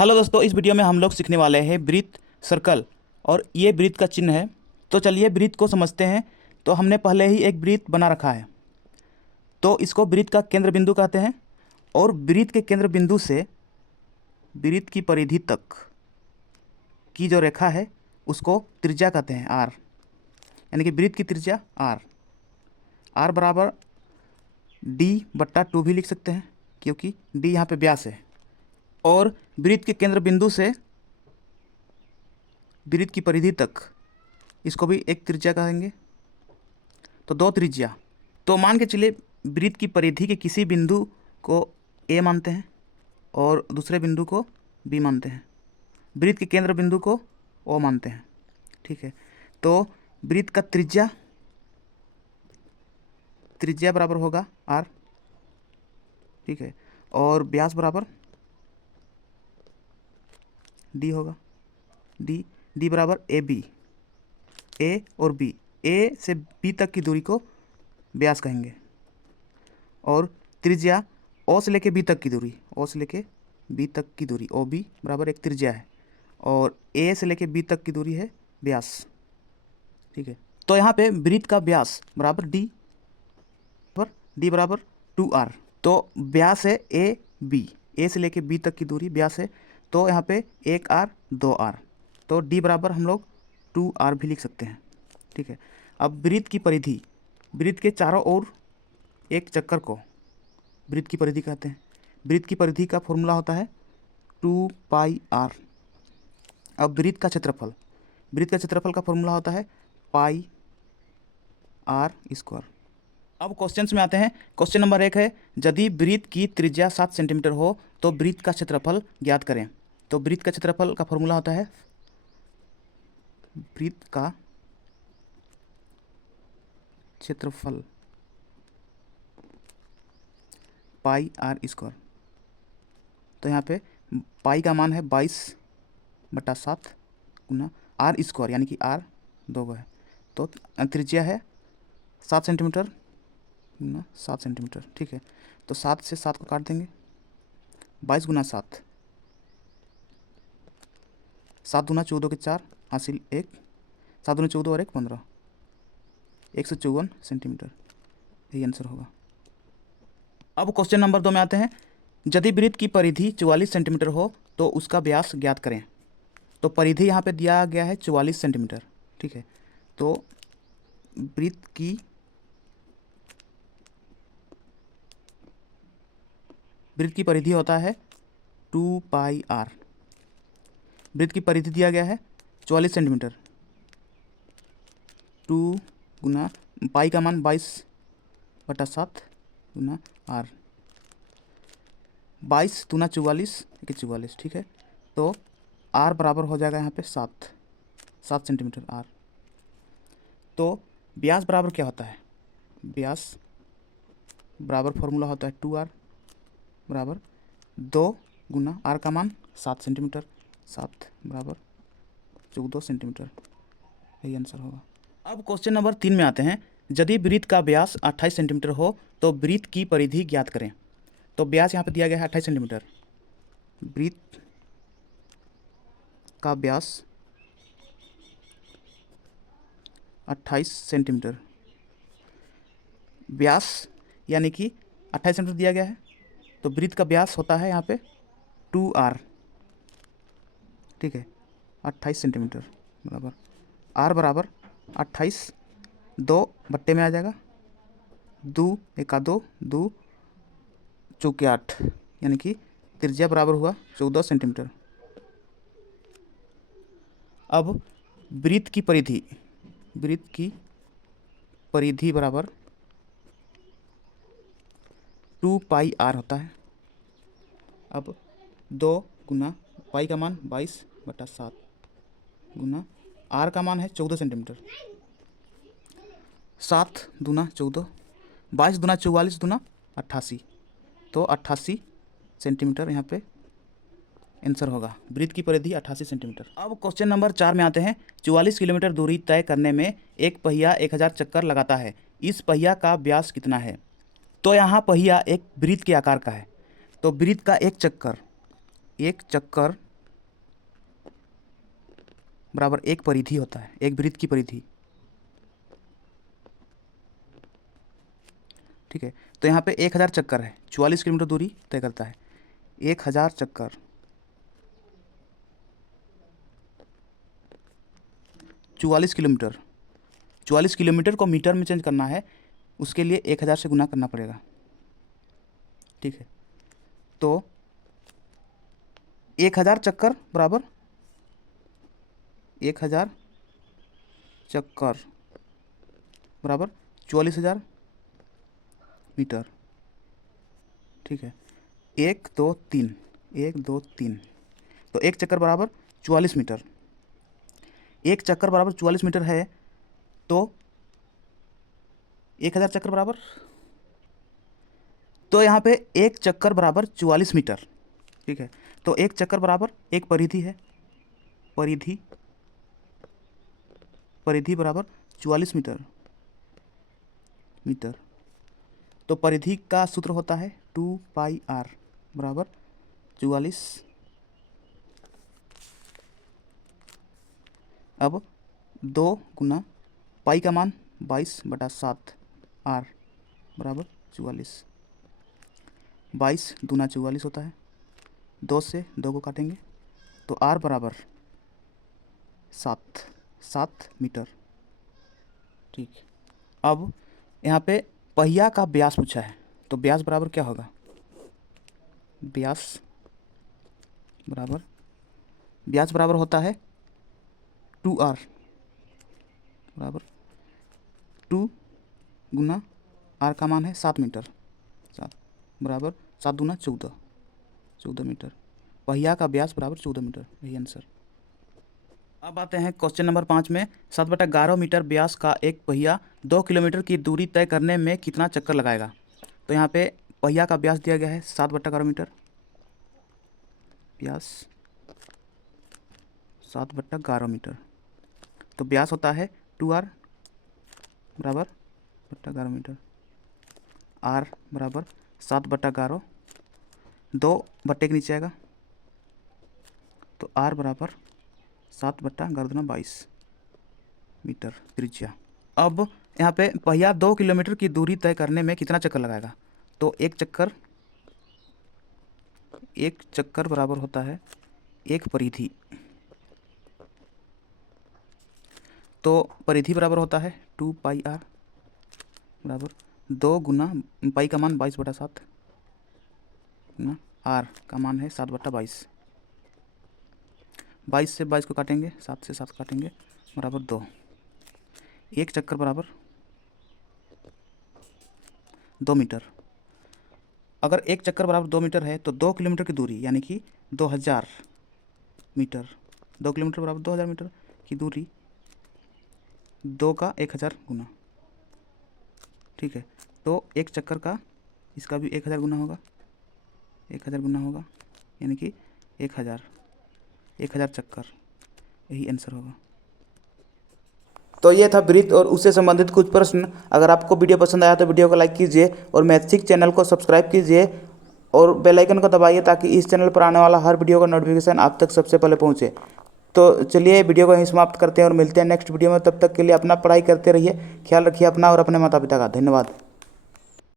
Hello दोस्तों, इस video में हम लोग सीखने वाले हैं वृत्त, सर्कल और ये वृत्त का चिन्ह है। तो चलिए वृत्त को समझते हैं। तो हमने पहले ही एक वृत्त बना रखा है, तो इसको वृत्त का केंद्र बिंदु कहते हैं। और वृत्त के केंद्र बिंदु से वृत्त की परिधि तक की जो रेखा है उसको त्रिज्या कहते हैं, आर। यानी कि वृत्त की त्रिज्या आर। आर बराबर D/2 भी लिख सकते हैं, क्योंकि D यहाँ पे व्यास है। और वृत्त के केंद्र बिंदु से वृत्त की परिधि तक, इसको भी एक त्रिज्या कहेंगे। तो दो त्रिज्या। तो मान के चलिए वृत्त की परिधि के किसी बिंदु को ए मानते हैं और दूसरे बिंदु को बी मानते हैं। वृत्त के केंद्र बिंदु को ओ मानते हैं। ठीक है, तो वृत्त का त्रिज्या बराबर होगा आर। ठीक है, और व्यास बराबर डी होगा। डी बराबर ए बी। ए और बी, ए से बी तक की दूरी को व्यास कहेंगे। और त्रिज्या ओ से लेके बी तक की दूरी, ओ से लेके बी तक की दूरी, ओ बी बराबर एक त्रिज्या है। और ए से लेके बी तक की दूरी है व्यास। ठीक है, तो यहाँ पे वृत्त का व्यास बराबर डी बराबर 2r। तो व्यास है ए बी, ए से लेके बी तक की दूरी व्यास है। तो यहाँ पे 1r 2r, तो डी बराबर हम लोग 2r भी लिख सकते हैं। ठीक है, अब वृत्त की परिधि, वृत्त के चारों ओर एक चक्कर को वृत्त की परिधि कहते हैं। वृत्त की परिधि का फॉर्मूला होता है 2πr। अब वृत्त का क्षेत्रफल, वृत्त का क्षेत्रफल का फॉर्मूला होता है πr²। अब क्वेश्चंस में आते हैं। क्वेश्चन नंबर 1 है, यदि वृत्त की त्रिज्या 7 सेंटीमीटर हो तो वृत्त का क्षेत्रफल ज्ञात करें। तो वृत्त का क्षेत्रफल का फॉर्मूला होता है वृत्त का क्षेत्रफल πr²। तो यहाँ पे पाई का मान है 22/7 गुना r², यानी कि r 2 है। तो त्रिज्या है 7 सेंटीमीटर गुना 7 सेंटीमीटर। ठीक है, तो 7 से 7 को काट देंगे, 22 गुना 7, 7 दूना 14 के 4, हासिल 1, 7 दूना 14 और 1 15, 154 सेंटीमीटर। यही आंसर होगा। अब क्वेश्चन नंबर 2 में आते हैं। यदि वृत्त की परिधि 44 सेंटीमीटर हो तो उसका व्यास ज्ञात करें। तो परिधि यहाँ पे दिया गया है 44 सेंटीमीटर। ठीक है, तो वृत्त की परिधि होता है 2πr। वृत्त की परिधि दिया गया है 44 सेंटीमीटर। 2 गुना पाई का मान 22/7 गुना r, 22 दूना 44 कि 44। ठीक है, तो r बराबर हो जाएगा यहाँ पे 7 सेंटीमीटर r। तो व्यास बराबर क्या होता है? व्यास बराबर फॉर्मूला होता है 2r बराबर 2 गुना r का मान 7 सेंटीमीटर, 7 बराबर 14 सेंटीमीटर। यही आंसर होगा। अब क्वेश्चन नंबर 3 में आते हैं। यदि वृत्त का व्यास 28 सेंटीमीटर हो तो वृत्त की परिधि ज्ञात करें। तो व्यास यहाँ पे दिया गया है 28 सेंटीमीटर। वृत्त का व्यास 28 सेंटीमीटर, व्यास यानी कि 28 सेंटीमीटर दिया गया है, तो वृत्त का व्यास होता है यहाँ पे 2r। ठीक है, 28 सेंटीमीटर बराबर r बराबर 28, 2 बट्टे में आ जाएगा, 2 एका 2, 2 चौके 8, यानी कि त्रिज्या बराबर हुआ 14 सेंटीमीटर। अब वृत्त की परिधि बराबर 2πr होता है। अब 2 गुना पाई का मान 22/7 गुना r का मान है 14 सेंटीमीटर, 7 दूना 14, 22 दूना 44 दूना 88, तो 88 सेंटीमीटर यहाँ पे आंसर होगा। वृत्त की परिधि 88 सेंटीमीटर। अब क्वेश्चन नंबर 4 में आते हैं। 44 किलोमीटर दूरी तय करने में एक पहिया 1000 चक्कर लगाता है। इस पहिया का व्यास कितना है? तो यहाँ पहिया एक वृत्त के आकार का है। तो वृत्त का एक चक्कर बराबर एक परिधि होता है, एक वृत्त की परिधि। ठीक है, तो यहाँ पे 1000 चक्कर है, 44 किलोमीटर दूरी तय करता है। 1000 चक्कर 44 किलोमीटर, 44 किलोमीटर को मीटर में चेंज करना है, उसके लिए 1000 से गुना करना पड़ेगा। ठीक है, तो 1000 चक्कर बराबर 1000 चक्कर बराबर 44,000 मीटर। ठीक है, 1 2 3, 1 2 3, तो एक चक्कर बराबर 44 मीटर। एक चक्कर बराबर 44 मीटर है, तो 1000 चक्कर बराबर, तो यहाँ पे एक चक्कर बराबर 44 मीटर। ठीक है, तो एक चक्कर बराबर एक परिधि है, परिधि परिधि बराबर 44 मीटर। तो परिधि का सूत्र होता है 2πr बराबर 44। अब 2 गुना पाई का मान 22/7, r बराबर 44। 22 दूना 44 होता है, 2 से 2 को काटेंगे तो r बराबर 7 मीटर। ठीक, अब यहाँ पे पहिया का व्यास पूछा है, तो व्यास बराबर क्या होगा, व्यास बराबर होता है 2r बराबर 2 गुना r का मान है 7 मीटर, 7 बराबर 7 दूना 14 मीटर। पहिया का व्यास बराबर 14 मीटर, यही आंसर। अब आते हैं क्वेश्चन नंबर 5 में। 7/11 मीटर व्यास का एक पहिया 2 किलोमीटर की दूरी तय करने में कितना चक्कर लगाएगा। तो यहाँ पे पहिया का व्यास दिया गया है 7/11 मीटर, व्यास 7/11 मीटर, तो व्यास होता है 2r बराबर 11 मीटर, r बराबर 7/11, 2 बट्टे के नीचे आएगा, तो r बराबर 7/11 मीटर त्रिज्या। अब यहाँ पे पहिया 2 किलोमीटर की दूरी तय करने में कितना चक्कर लगाएगा। तो एक चक्कर बराबर होता है एक परिधि, तो परिधि बराबर होता है 2πr बराबर 2 गुना पाई का मान 22/7 गुना r का मान है 7/22। 22 से 22 को काटेंगे, 7 से 7 काटेंगे, बराबर 2। एक चक्कर बराबर 2 मीटर। अगर एक चक्कर बराबर 2 मीटर है तो 2 किलोमीटर की दूरी यानी कि 2000 मीटर, 2 किलोमीटर बराबर 2000 मीटर की दूरी 2 का 1000 गुना। ठीक है, तो एक चक्कर का इसका भी 1000 गुना होगा, 1000 गुना होगा, यानी कि 1000 चक्कर, यही आंसर होगा। तो ये था वृत्त और उससे संबंधित कुछ प्रश्न। अगर आपको वीडियो पसंद आया तो वीडियो को लाइक कीजिए और मैथिक चैनल को सब्सक्राइब कीजिए और बेल आइकन को दबाइए ताकि इस चैनल पर आने वाला हर वीडियो का नोटिफिकेशन आप तक सबसे पहले पहुंचे। तो चलिए वीडियो को यहीं समाप्त करते हैं और मिलते हैं नेक्स्ट वीडियो में। तब तक के लिए अपना पढ़ाई करते रहिए, ख्याल रखिए अपना और अपने माता पिता का। धन्यवाद।